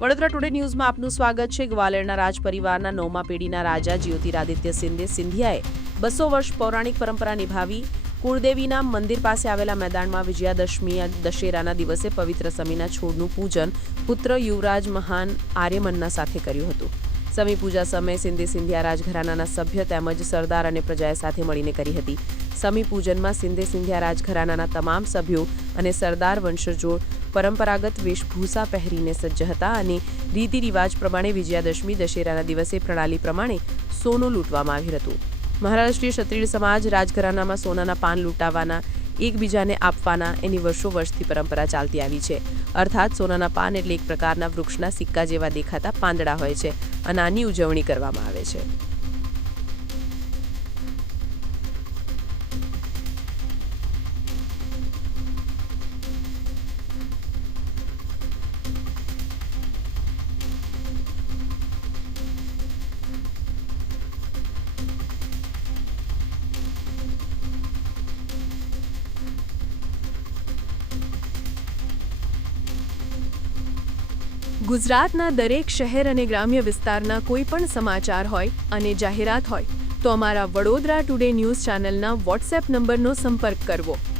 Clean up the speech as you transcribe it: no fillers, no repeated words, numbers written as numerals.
Vadodara today ન્યૂઝમાં આપનું સ્વાગત છે। ગ્વાલિયરના રાજ પરિવારના 9મા પેઢીના રાજા જ્યોતિરાદિત્ય સિંધિયાએ 200 વર્ષ પૌરાણિક પરંપરા નિભાવી કુળદેવીના મંદિર પાસે આવેલા મેદાનમાં વિજયાદશમી દશેરાના દિવસે પવિત્ર સમીના છોડનું પૂજન પુત્ર યુવરાજ મહાન આર્યમનના સાથે કર્યું હતું। સમી પૂજા સમયે સિંધિયા રાજઘરાનાના સભ્ય તેમજ સરદાર અને પ્રજાએ સાથે મળીને કરી હતી। સમી પૂજનમાં સિંધિયા રાજઘરાનાના તમામ સભ્યો અને સરદાર વંશજો પરંપરાગત વેશભૂષા પહેરીને સજ્જ હતા અને રીતિ રિવાજ પ્રમાણે વિજયાદશમી દશેરાના દિવસે પ્રણાલી પ્રમાણે સોનું લૂંટવામાં આવ્યું હતું। મહારાષ્ટ્રીય ક્ષત્રિય સમાજ રાજઘરાનામાં સોનાના પાન લૂંટાવાના એકબીજાને આપવાના એની વર્ષો વર્ષથી પરંપરા ચાલતી આવી છે। અર્થાત સોનાના પાન એટલે એક પ્રકારના વૃક્ષના સિક્કા જેવા દેખાતા પાંદડા હોય છે અને આની ઉજવણી કરવામાં આવે છે। ગુજરાતના દરેક શહેર અને ગ્રામ્ય વિસ્તારના કોઈ પણ સમાચાર હોય અને જાહેરાત હોય તો અમારા વડોદરા ટુડે ન્યૂઝ ચેનલના વોટ્સએપ નંબરનો સંપર્ક કરવો।